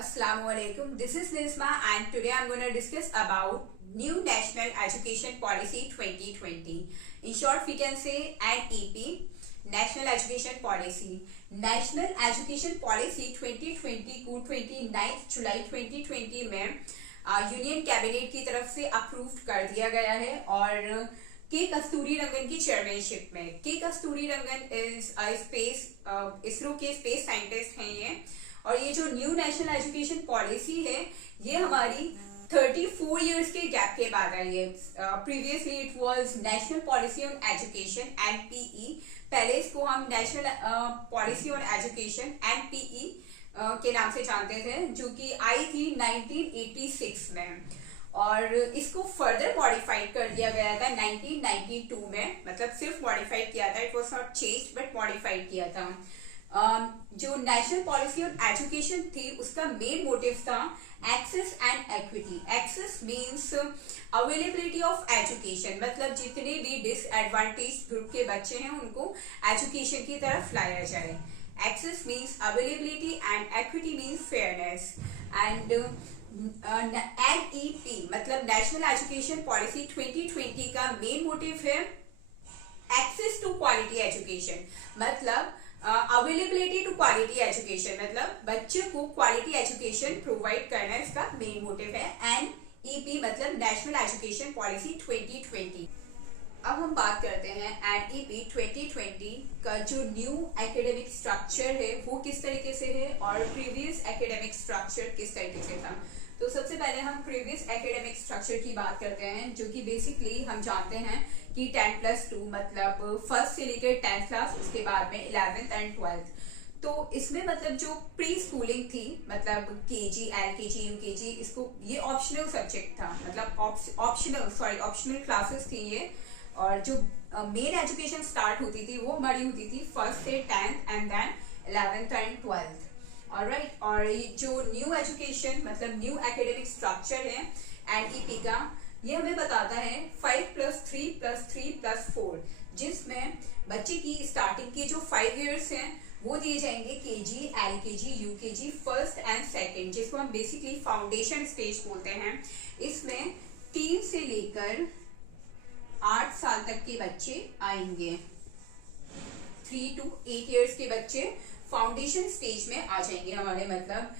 Assalamualaikum. This is Nisma and today I'm going to discuss about New National Education Policy 2020. In short, we can say NEP, National Education Policy. National Education Policy 2020 को 29 जुलाई 2020 में union cabinet की तरफ से approve कर दिया गया है और के कस्तूरी रंगन की चेयरमैनशिप में। के कस्तूरी रंगन इज स्पेस इसरो के स्पेस साइंटिस्ट हैं ये, और ये जो न्यू नेशनल एजुकेशन पॉलिसी है ये हमारी 34 इयर्स के गैप के बाद आई है। Previously it was national policy on education NPE, पहले इसको हम national policy on education NPE के नाम से जानते थे, जो कि आई थी 1986 में, और इसको फर्दर मॉडिफाइड कर दिया गया था 1992 में। मतलब सिर्फ मॉडिफाइड किया था, it was not changed but modified किया था। जो नेशनल पॉलिसी ऑन एजुकेशन थी उसका मेन मोटिव था access and equity. Access means availability of education, मतलब जितने भी डिसएडवांटेज ग्रुप के बच्चे हैं उनको एजुकेशन की तरफ लाया जाए। Access means availability and equity means fairness. And NEP मतलब नेशनल एजुकेशन पॉलिसी 2020 का मेन मोटिव है एक्सेस टू क्वालिटी एजुकेशन, मतलब अवेलेबिलिटी टू क्वालिटी एजुकेशन, मतलब बच्चे को क्वालिटी एजुकेशन प्रोवाइड करना इसका मेन मोटिव है। NEP मतलब नेशनल एजुकेशन पॉलिसी 2020। अब हम बात करते हैं NEP 2020 का जो न्यू एकेडमिक स्ट्रक्चर है वो किस तरीके से है और प्रीवियस एकेडमिक स्ट्रक्चर किस तरीके से था। तो सबसे पहले हम प्रीवियस एकेडमिक स्ट्रक्चर की बात करते हैं, जो कि बेसिकली हम जानते हैं कि 10+2 मतलब फर्स्ट से लेकर 10th क्लास, उसके बाद में 11th एंड 12th। तो इसमें मतलब जो प्री स्कूलिंग थी, मतलब KG, LKG, UKG, इसको ये ऑप्शनल सब्जेक्ट था, मतलब ऑप्शनल क्लासेस थी ये, और जो मेन एजुकेशन स्टार्ट होती थी वो हमारी होती थी फर्स्ट से 10th and then 11th and 12th। Alright, और ये जो न्यू एजुकेशन मतलब न्यू एकेडमिक स्ट्रक्चर है NEP का, ये हमें बताता है 5+3+3+4, जिसमें बच्चे की स्टार्टिंग के जो 5 इयर्स हैं वो दिए जाएंगे KG, LKG, UKG, first and second, जिसको हम बेसिकली फाउंडेशन स्टेज बोलते हैं। इसमें 3 से लेकर 8 साल तक के बच्चे आएंगे। 3 to 8 इयर्स के बच्चे फाउंडेशन स्टेज में आ जाएंगे हमारे, मतलब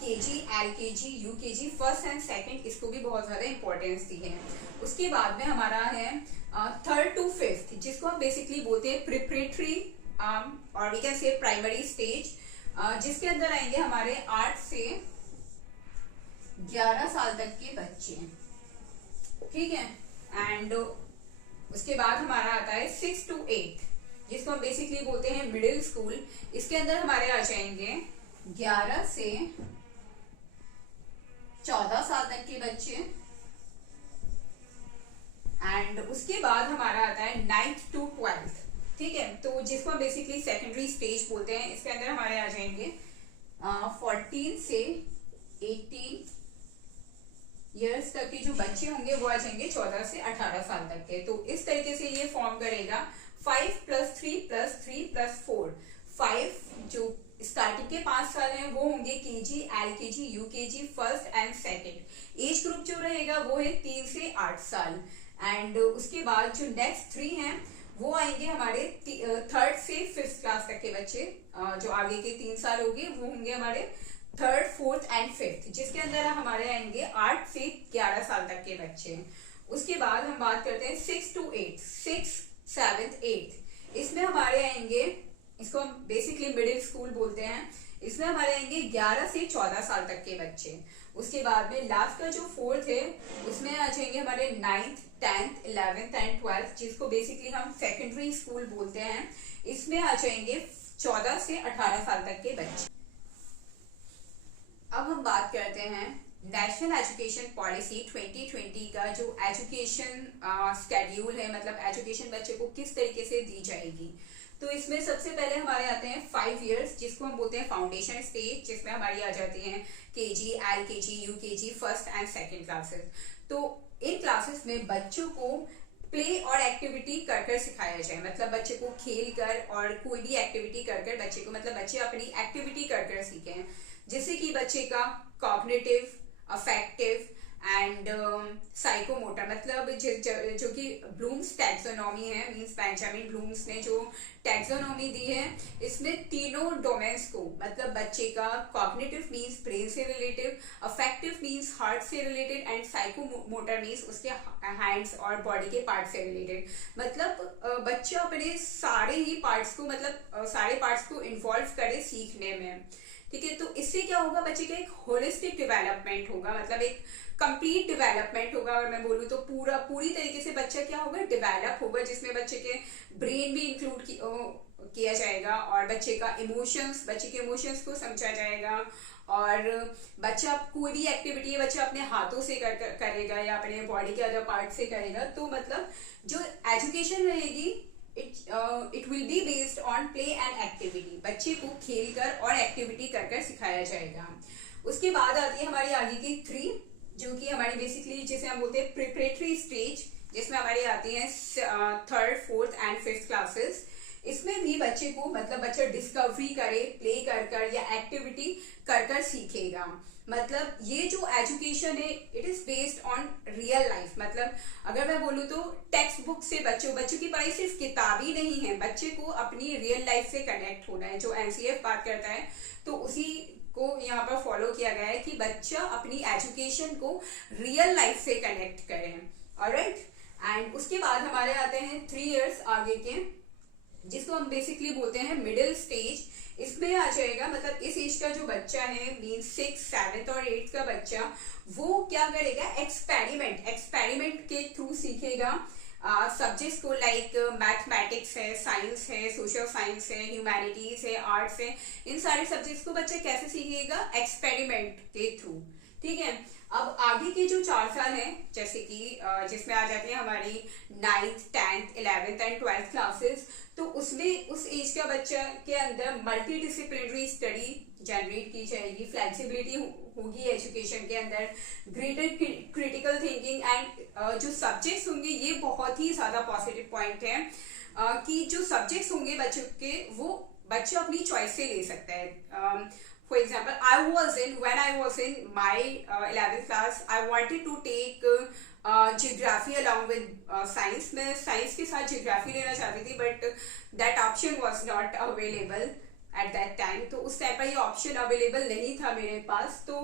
KG, LKG, UKG, first and second, इसको भी बहुत ज्यादा इंपॉर्टेंस दी है। उसके बाद में हमारा है 3rd to 5th, जिसको हम बेसिकली बोलते हैं प्रिपरेटरी और we can say primary stage, जिसके अंदर आएंगे हमारे 8 से 11 साल तक के बच्चे, ठीक है। एंड उसके बाद हमारा आता है 6 to 8, जिसको हम बेसिकली बोलते हैं मिडिल स्कूल। इसके अंदर हमारे आ जाएंगे 11 से 14 साल तक के बच्चे। एंड उसके बाद हमारा आता है 9th to 12th, ठीक है, तो जिसको हम बेसिकली सेकेंडरी स्टेज बोलते हैं। इसके अंदर हमारे आ जाएंगे 14 से 18 इयर्स तक के जो बच्चे होंगे वो आ जाएंगे 14 से 18 साल तक के। तो इस तरीके से ये फॉर्म करेगा 5+3+3+4। 5 जो स्टार्टिंग के 5 साल हैं वो होंगे KG, LKG, UKG, first and second. Age group जो रहेगा वो है 3 से 8 साल। एंड उसके बाद जो नेक्स्ट 3 हैं वो आएंगे हमारे 3rd से 5th क्लास तक के बच्चे। जो आगे के 3 साल होंगे वो होंगे हमारे 3rd, 4th एंड 5th, जिसके अंदर हमारे आएंगे 8 से 11 साल तक के बच्चे। उसके बाद हम बात करते हैं 6 to 8, 6, 7th, 8th। इसमें हमारे आएंगे, इसको हम बेसिकली मिडिल स्कूल बोलते हैं, इसमें हमारे आएंगे 11 से 14 साल तक के बच्चे। उसके बाद में लास्ट का जो 4th है उसमें आ जाएंगे हमारे 9th, 10th, 11th and 12th, जिसको बेसिकली हम सेकेंडरी स्कूल बोलते हैं। इसमें आ जाएंगे 14 से 18 साल तक के बच्चे। अब हम बात करते हैं नेशनल एजुकेशन पॉलिसी 2020 का जो एजुकेशन स्केड्यूल है, मतलब एजुकेशन बच्चे को किस तरीके से दी जाएगी। तो इसमें सबसे पहले हमारे आते हैं 5 इयर्स, जिसको हम बोलते हैं फाउंडेशन स्टेज, जिसमें हमारी आ जाती हैं KG, LKG, UKG, first and second classes. तो इन क्लासेस में बच्चों को प्ले और एक्टिविटी कर कर सिखाया जाए, मतलब बच्चे को खेल कर और कोई भी एक्टिविटी कर कर बच्चे को, मतलब बच्चे अपनी एक्टिविटी कर कर सीखें। जिससे कि बच्चे का कॉग्निटिव, अफेक्टिव एंड साइकोमोटर, मतलब जो कि ब्लूम्स टैक्सोनॉमी है, मींस बेंजामिन ब्लूम्स ने जो टैक्सोनॉमी दी है, इसमें तीनों डोमेन्स को, मतलब बच्चे का कॉग्निटिव मींस ब्रेन से रिलेटेड, अफेक्टिव मींस हार्ट से रिलेटेड एंड साइकोमोटर मींस उसके हैंड्स और बॉडी के पार्ट से रिलेटेड, मतलब बच्चा अपने सारे ही पार्ट्स को, मतलब सारे पार्ट्स को इन्वॉल्व करे सीखने में। ठीक है, तो इससे क्या होगा, बच्चे का एक होलिस्टिक डेवलपमेंट होगा, मतलब एक कंप्लीट डेवलपमेंट होगा। अगर मैं बोलूँ तो पूरी तरीके से बच्चा क्या होगा, डेवलप होगा, जिसमें बच्चे के ब्रेन भी इंक्लूड किया जाएगा और बच्चे के इमोशंस को समझा जाएगा। और बच्चा कोई भी एक्टिविटी है बच्चा अपने हाथों से करेगा या अपने बॉडी के अदर पार्ट से करेगा। तो मतलब जो एजुकेशन रहेगी it will be based on play and activity, बच्चे को खेल कर और एक्टिविटी कर सिखाया जाएगा। उसके बाद आती है हमारी आगे की 3, जो कि हमारी बेसिकली जिसे हम बोलते हैं प्रिपरेटरी स्टेज, जिसमें हमारी आती हैं 3rd, 4th and 5th classes. इसमें भी बच्चे को, मतलब बच्चा डिस्कवरी करे, प्ले कर या एक्टिविटी कर सीखेगा। मतलब ये जो एजुकेशन है it is based on real life, मतलब अगर मैं बोलूँ तो टेक्स्ट बुक से बच्चों की पढ़ाई सिर्फ किताबी नहीं है, बच्चे को अपनी रियल लाइफ से कनेक्ट होना है। जो एनसीएफ बात करता है तो उसी को यहाँ पर फॉलो किया गया है कि बच्चा अपनी एजुकेशन को रियल लाइफ से कनेक्ट करें। ऑलराइट, एंड उसके बाद हमारे आते हैं 3 इयर्स आगे के, जिसको हम बेसिकली बोलते हैं मिडिल स्टेज। इसमें आ जाएगा, मतलब इस एज का जो बच्चा है, मीन 6th, 7th और 8th का बच्चा, वो क्या करेगा, एक्सपेरिमेंट के थ्रू सीखेगा सब्जेक्ट्स को, लाइक मैथमेटिक्स है, साइंस है, सोशल साइंस है, ह्यूमैनिटीज है, आर्ट्स है। इन सारे सब्जेक्ट्स को बच्चा कैसे सीखेगा, एक्सपेरिमेंट के थ्रू। ठीक है, अब आगे के जो 4 साल हैं, जैसे कि जिसमें आ जाती है हमारी 9th, 10th, 11th and 12th classes, तो उसमें उस एज का बच्चा के अंदर मल्टी डिसिप्लिनरी स्टडी जनरेट की जाएगी, फ्लेक्सिबिलिटी होगी एजुकेशन के अंदर, ग्रेटर क्रिटिकल थिंकिंग एंड जो सब्जेक्ट्स होंगे, ये बहुत ही ज्यादा पॉजिटिव पॉइंट है कि जो सब्जेक्ट्स होंगे बच्चों के, वो बच्चा अपनी चॉइस से ले सकता है। For example, when I was in my 11th class, I wanted to take geography along with science. मैं साइंस के साथ geography लेना चाहती थी, but that option was not available at that time. तो उस टाइम पर ये ऑप्शन अवेलेबल नहीं था मेरे पास। तो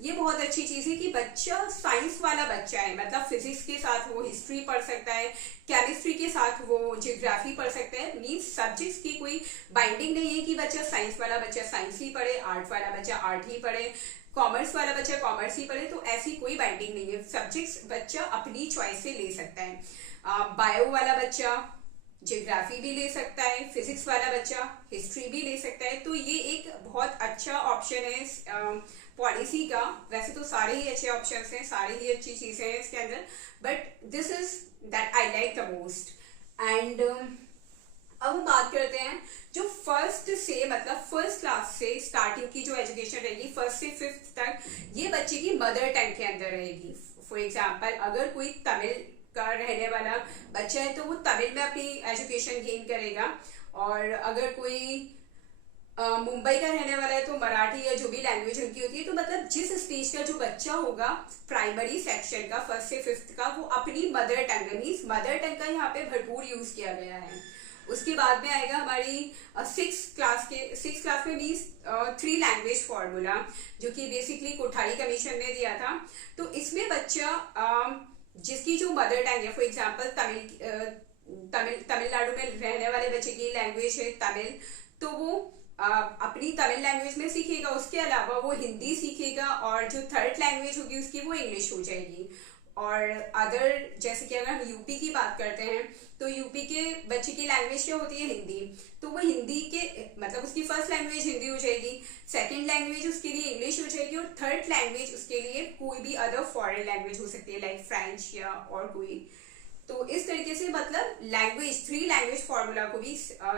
ये बहुत अच्छी चीज़ है कि बच्चा साइंस वाला बच्चा है, मतलब फिजिक्स के साथ वो हिस्ट्री पढ़ सकता है, केमिस्ट्री के साथ वो जियोग्राफी पढ़ सकता है। मीन्स सब्जेक्ट्स की कोई बाइंडिंग नहीं है कि बच्चा साइंस वाला बच्चा साइंस ही पढ़े, आर्ट वाला बच्चा आर्ट ही पढ़े, कॉमर्स वाला बच्चा कॉमर्स ही पढ़े। तो ऐसी कोई बाइंडिंग नहीं है, सब्जेक्ट्स बच्चा अपनी चॉइस से ले सकता है। बायो वाला बच्चा जियोग्राफी भी ले सकता है, फिजिक्स वाला बच्चा हिस्ट्री भी ले सकता है। तो ये एक बहुत अच्छा ऑप्शन है पॉलिसी का। वैसे तो सारे ही अच्छे ऑप्शंस हैं, सारी ही अच्छी चीजें हैं इसके अंदर, but this is that I like the most. And अब हम बात करते हैं जो फर्स्ट क्लास से स्टार्टिंग की जो एजुकेशन रहेगी, 1st से 5th तक, ये बच्चे की मदर टंग के अंदर रहेगी। फॉर एग्जाम्पल, अगर कोई तमिल का रहने वाला बच्चा है तो वो तमिल में अपनी एजुकेशन गेन करेगा, और अगर कोई मुंबई का रहने वाला है तो मराठी या जो भी लैंग्वेज उनकी होती है। तो मतलब जिस स्टेज का जो बच्चा होगा प्राइमरी सेक्शन का 1st से 5th का, वो अपनी mother tongue, means mother tongue का यहाँ पे भरपूर यूज किया गया है। उसके बाद में आएगा हमारी 6th क्लास में मीन्स 3 लैंग्वेज फॉर्मूला, जो कि बेसिकली कोठारी कमीशन ने दिया था। तो इसमें बच्चा जिसकी जो मदर टंग है, फॉर एग्जाम्पल तमिलनाडु में रहने वाले बच्चे की लैंग्वेज है तमिल, तो वो अपनी तमिल लैंग्वेज में सीखेगा, उसके अलावा वो हिंदी सीखेगा, और जो 3rd लैंग्वेज होगी उसकी वो इंग्लिश हो जाएगी। और अदर, जैसे कि अगर हम यूपी की बात करते हैं तो यूपी के बच्चे की लैंग्वेज क्या होती है, हिंदी। तो वो हिंदी के, मतलब उसकी 1st लैंग्वेज हिंदी हो जाएगी, 2nd लैंग्वेज उसके लिए इंग्लिश हो जाएगी, और 3rd लैंग्वेज उसके लिए कोई भी अदर फॉरेन लैंग्वेज हो सकती है, लाइक फ्रेंच या और कोई। तो इस तरीके से मतलब 3 लैंग्वेज फॉर्मूला को भी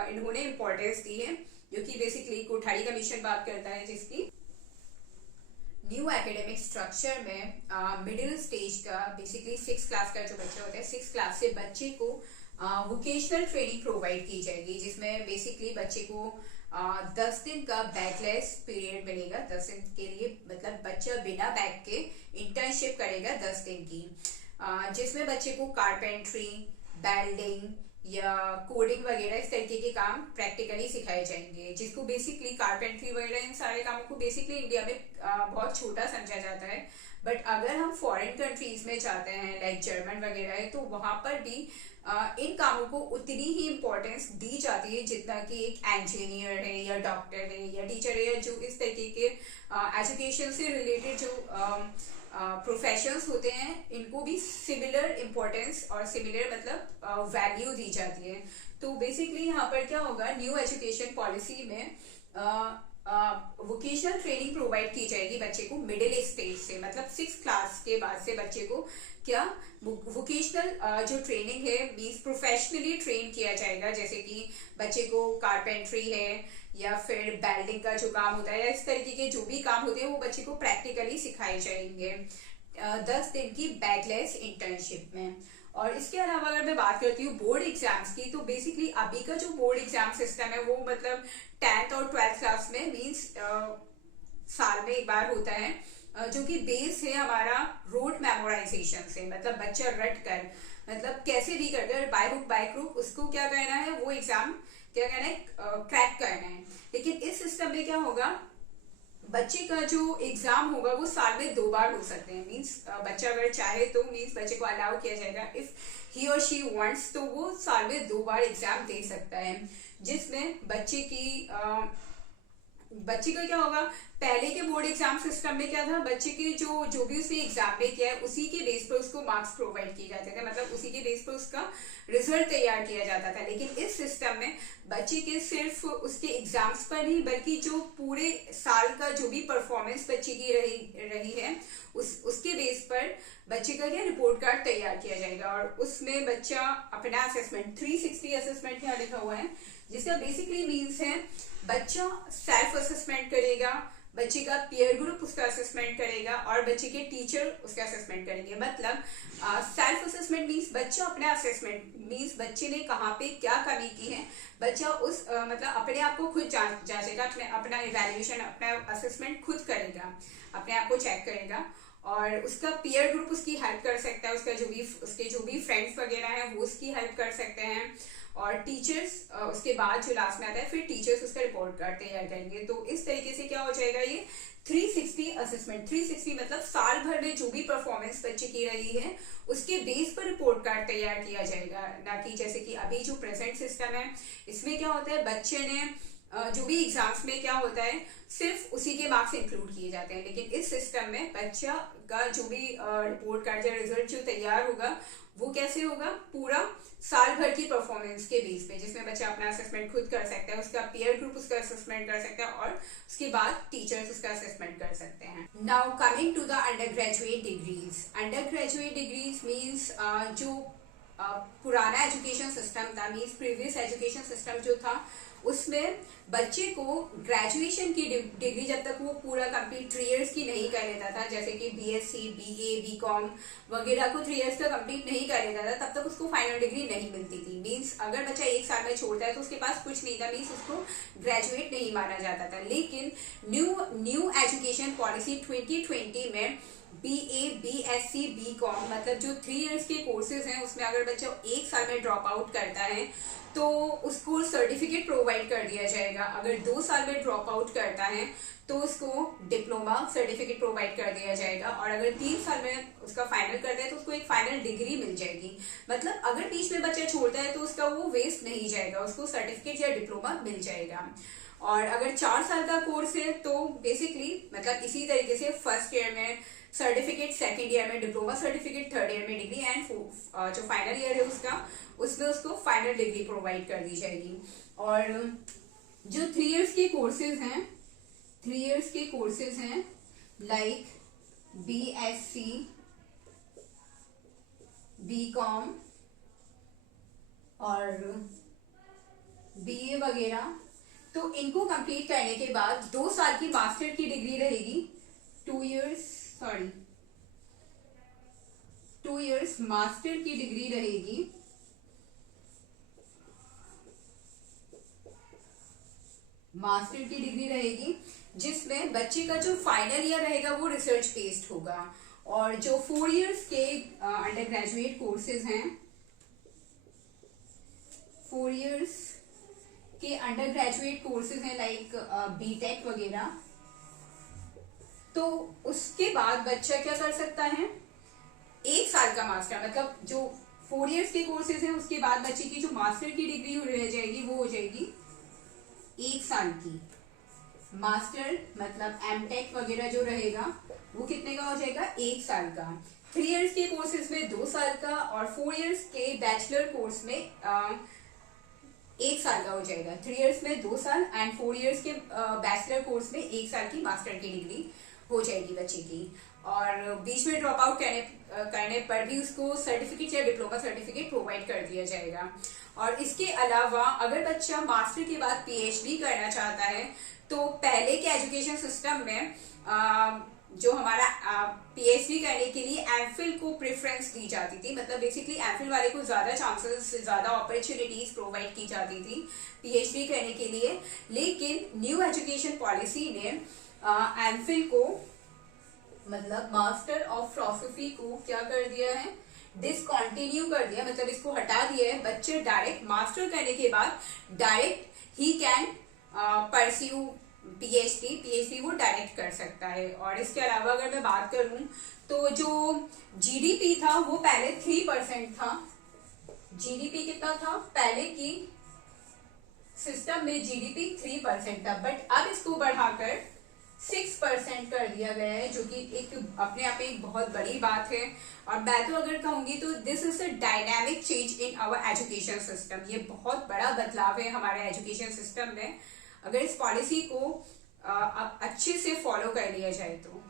इन्होंने इंपॉर्टेंस दी है, जो कि बेसिकली कोठारी कमीशन बात करता है। जिसकी न्यू एकेडमिक स्ट्रक्चर में मिडिल स्टेज का बेसिकली 6th क्लास का जो बच्चा होता है, 6th क्लास से बच्चे को वोकेशनल ट्रेनिंग प्रोवाइड की जाएगी, जिसमें बेसिकली बच्चे को 10 दिन का बैकलेस पीरियड मिलेगा। 10 दिन के लिए मतलब बच्चा बिना बैग के इंटर्नशिप करेगा 10 दिन की, जिसमें बच्चे को कारपेंट्री, वेल्डिंग या कोडिंग वगैरह इस तरीके के काम प्रैक्टिकली सिखाए जाएंगे, जिसको बेसिकली कारपेंट्री वगैरह इन सारे कामों को बेसिकली इंडिया में बहुत छोटा समझा जाता है। बट अगर हम फॉरेन कंट्रीज में जाते हैं लाइक जर्मन वगैरह है, तो वहां पर भी इन कामों को उतनी ही इम्पोर्टेंस दी जाती है जितना कि एक इंजीनियर है या डॉक्टर है या टीचर है, या जो इस तरीके के एजुकेशन से रिलेटेड जो प्रोफेशंस होते हैं, इनको भी सिमिलर इम्पोर्टेंस और सिमिलर मतलब वैल्यू दी जाती है। तो बेसिकली यहाँ पर क्या होगा, न्यू एजुकेशन पॉलिसी में वोकेशनल ट्रेनिंग प्रोवाइड की जाएगी बच्चे को मिडिल स्टेज से, मतलब 6th क्लास के बाद से बच्चे को क्या वोकेशनल जो ट्रेनिंग है मीन्स प्रोफेशनली ट्रेन किया जाएगा। जैसे कि बच्चे को कारपेंट्री है या फिर वेल्डिंग का जो काम होता है या इस तरीके के जो भी काम होते हैं वो बच्चे को प्रैक्टिकली सिखाए जाएंगे 10 दिन की बैकलेस इंटर्नशिप में। और इसके अलावा अगर मैं बात करती हूँ बोर्ड एग्जाम्स की, तो बेसिकली अभी का जो बोर्ड एग्जाम सिस्टम है वो मतलब 10th और 12th क्लास में मीन्स साल में एक बार होता है, जो कि बेस है हमारा रोड मेमोराइजेशन से, मतलब बच्चा रट कर मतलब कैसे भी कर बाय बुक बाय क्रूक उसको क्या करना है, वो एग्जाम क्या करना है, क्रैक करना है। लेकिन इस सिस्टम में क्या होगा, बच्चे का जो एग्जाम होगा वो साल में 2 बार हो सकते हैं। मीन्स बच्चा अगर चाहे तो मीन्स बच्चे को अलाउ किया जाएगा, इफ ही और शी वांट्स, तो वो साल में 2 बार एग्जाम दे सकता है, जिसमें बच्चे का क्या होगा, पहले के बोर्ड एग्जाम सिस्टम में क्या था, बच्चे के जो भी उसने एग्जाम में किया है उसी के बेस पर उसको मार्क्स प्रोवाइड किए जाते थे, मतलब उसी के बेस पर उसका रिजल्ट तैयार किया जाता था। लेकिन इस सिस्टम में बच्चे के सिर्फ उसके एग्जाम्स पर नहीं बल्कि जो पूरे साल का जो भी परफॉर्मेंस बच्चे की रही है उसके बेस पर बच्चे का क्या रिपोर्ट कार्ड तैयार किया जाएगा, और उसमें बच्चा अपना असेसमेंट 360 असेसमेंट यहाँ लिखा हुआ है, जिसका बेसिकली मीन्स है बच्चा सेल्फ असेसमेंट करेगा, बच्चे का पीयर ग्रुप उसका असेसमेंट करेगा और बच्चे के टीचर उसका असेसमेंट करेंगे। मतलब सेल्फ असेसमेंट मीन्स बच्चा अपना असेसमेंट मीन्स बच्चे ने कहाँ पे क्या कमी की है, बच्चा उस मतलब अपने आप को खुद जांचेगा, अपना इवैल्यूएशन अपना असेसमेंट खुद करेगा, अपने आप को चेक करेगा, और उसका पीयर ग्रुप उसकी हेल्प कर सकता है, उसके जो भी फ्रेंड्स वगैरह हैं वो उसकी हेल्प कर सकते हैं, और टीचर्स उसके बाद जो लास्ट में आता है फिर टीचर्स उसका रिपोर्ट कार्ड तैयार करेंगे। तो इस तरीके से क्या हो जाएगा, ये 360 असेसमेंट, 360 मतलब साल भर में जो भी परफॉर्मेंस बच्चे की रही है उसके बेस पर रिपोर्ट कार्ड तैयार किया जाएगा, ना कि जैसे कि अभी जो प्रेजेंट सिस्टम है इसमें क्या होता है, बच्चे ने जो भी एग्जाम्स में क्या होता है सिर्फ उसी के मार्क्स इंक्लूड किए जाते हैं। लेकिन इस सिस्टम में बच्चा का जो भी रिपोर्ट कार्ड या रिजल्ट जो तैयार होगा वो कैसे होगा, पूरा साल भर की परफॉर्मेंस के बेस पे, जिसमें बच्चा अपना असेसमेंट खुद कर सकता है, उसका पीयर ग्रुप उसका असेसमेंट कर सकता है और उसके बाद टीचर्स उसका असेसमेंट कर सकते हैं। Now coming to the undergraduate degrees. Undergraduate degrees means जो पुराना एजुकेशन सिस्टम था, मीन्स प्रीवियस एजुकेशन सिस्टम जो था उसमें बच्चे को ग्रेजुएशन की डिग्री जब तक वो पूरा कंप्लीट 3 इयर्स की नहीं कर लेता था, जैसे कि बीएससी, बीए, बीकॉम वगैरह को 3 इयर्स का कंप्लीट नहीं कर लेता था, तब तक उसको फाइनल डिग्री नहीं मिलती थी। मीन्स अगर बच्चा 1 साल में छोड़ता है तो उसके पास कुछ नहीं था, मीन्स उसको ग्रेजुएट नहीं माना जाता था। लेकिन न्यू एजुकेशन पॉलिसी 2020 में बीए, बीएससी, बीकॉम मतलब जो 3 इयर्स के कोर्सेज हैं उसमें अगर बच्चा 1 साल में ड्रॉप आउट करता है तो उसको सर्टिफिकेट प्रोवाइड कर दिया जाएगा। अगर 2 साल में ड्रॉप आउट करता है तो उसको डिप्लोमा सर्टिफिकेट प्रोवाइड कर दिया जाएगा, और अगर 3 साल में उसका फाइनल करता है तो उसको एक फाइनल डिग्री मिल जाएगी। मतलब अगर बीच में बच्चा छोड़ता है तो उसका वो वेस्ट नहीं जाएगा, उसको सर्टिफिकेट या डिप्लोमा मिल जाएगा। और अगर 4 साल का कोर्स है तो बेसिकली मतलब इसी तरीके से फर्स्ट ईयर में सर्टिफिकेट, सेकेंड ईयर में डिप्लोमा सर्टिफिकेट, थर्ड ईयर में डिग्री एंड जो फाइनल ईयर है उसमें उसको फाइनल डिग्री प्रोवाइड कर दी जाएगी। और जो 3 इयर्स के कोर्सेज हैं, 3 इयर्स के कोर्सेज हैं लाइक बीएससी, बीकॉम और बीए वगैरह, तो इनको कंप्लीट करने के बाद 2 साल की मास्टर की डिग्री रहेगी, 2 इयर्स मास्टर की डिग्री रहेगी। मास्टर की डिग्री रहेगी, जिसमें बच्चे का जो फाइनल ईयर रहेगा वो रिसर्च बेस्ड होगा। और जो 4 इयर्स के अंडर ग्रेजुएट कोर्सेज हैं, 4 इयर्स के अंडर ग्रेजुएट कोर्सेज हैं लाइक बीटेक वगैरह, तो उसके बाद बच्चा क्या कर सकता है, 1 साल का मास्टर, मतलब जो 4 इयर्स के कोर्सेज हैं उसके बाद बच्चे की जो मास्टर की डिग्री रह जाएगी वो हो जाएगी 1 साल की। मास्टर मतलब एमटेक वगैरह जो रहेगा वो कितने का हो जाएगा, 1 साल का। 3 इयर्स के कोर्सेज में 2 साल का, और 4 इयर्स के बैचलर कोर्स में 1 साल का हो जाएगा। 3 इयर्स में 2 साल एंड 4 इयर्स के बैचलर कोर्स में 1 साल की मास्टर की डिग्री हो जाएगी बच्चे की। और बीच में ड्रॉप आउट करने पर भी उसको सर्टिफिकेट या डिप्लोमा सर्टिफिकेट प्रोवाइड कर दिया जाएगा। और इसके अलावा अगर बच्चा मास्टर के बाद पीएचडी करना चाहता है, तो पहले के एजुकेशन सिस्टम में जो हमारा पीएचडी करने के लिए एमफिल को प्रेफरेंस दी जाती थी, मतलब बेसिकली एमफिल वाले को ज्यादा चांसेस, ज्यादा अपॉर्चुनिटीज प्रोवाइड की जाती थी पीएचडी करने के लिए। लेकिन न्यू एजुकेशन पॉलिसी ने एमफिल को, मतलब मास्टर ऑफ फिलॉसफी को क्या कर दिया है, डिसकंटिन्यू कर दिया, मतलब इसको हटा दिया है। बच्चे डायरेक्ट मास्टर करने के बाद direct he can pursue PhD वो डायरेक्ट कर सकता है। और इसके अलावा अगर मैं बात करूं तो जो जीडीपी था वो पहले 3% था। जीडीपी कितना था, पहले की सिस्टम में जीडीपी 3% था, बट अब इसको बढ़ाकर 6% कर दिया गया है, जो कि एक अपने आप में एक बहुत बड़ी बात है। और मैं तो अगर कहूंगी तो this is a dynamic change in our education system. ये बहुत बड़ा बदलाव है हमारे एजुकेशन सिस्टम में, अगर इस पॉलिसी को अच्छे से फॉलो कर लिया जाए तो।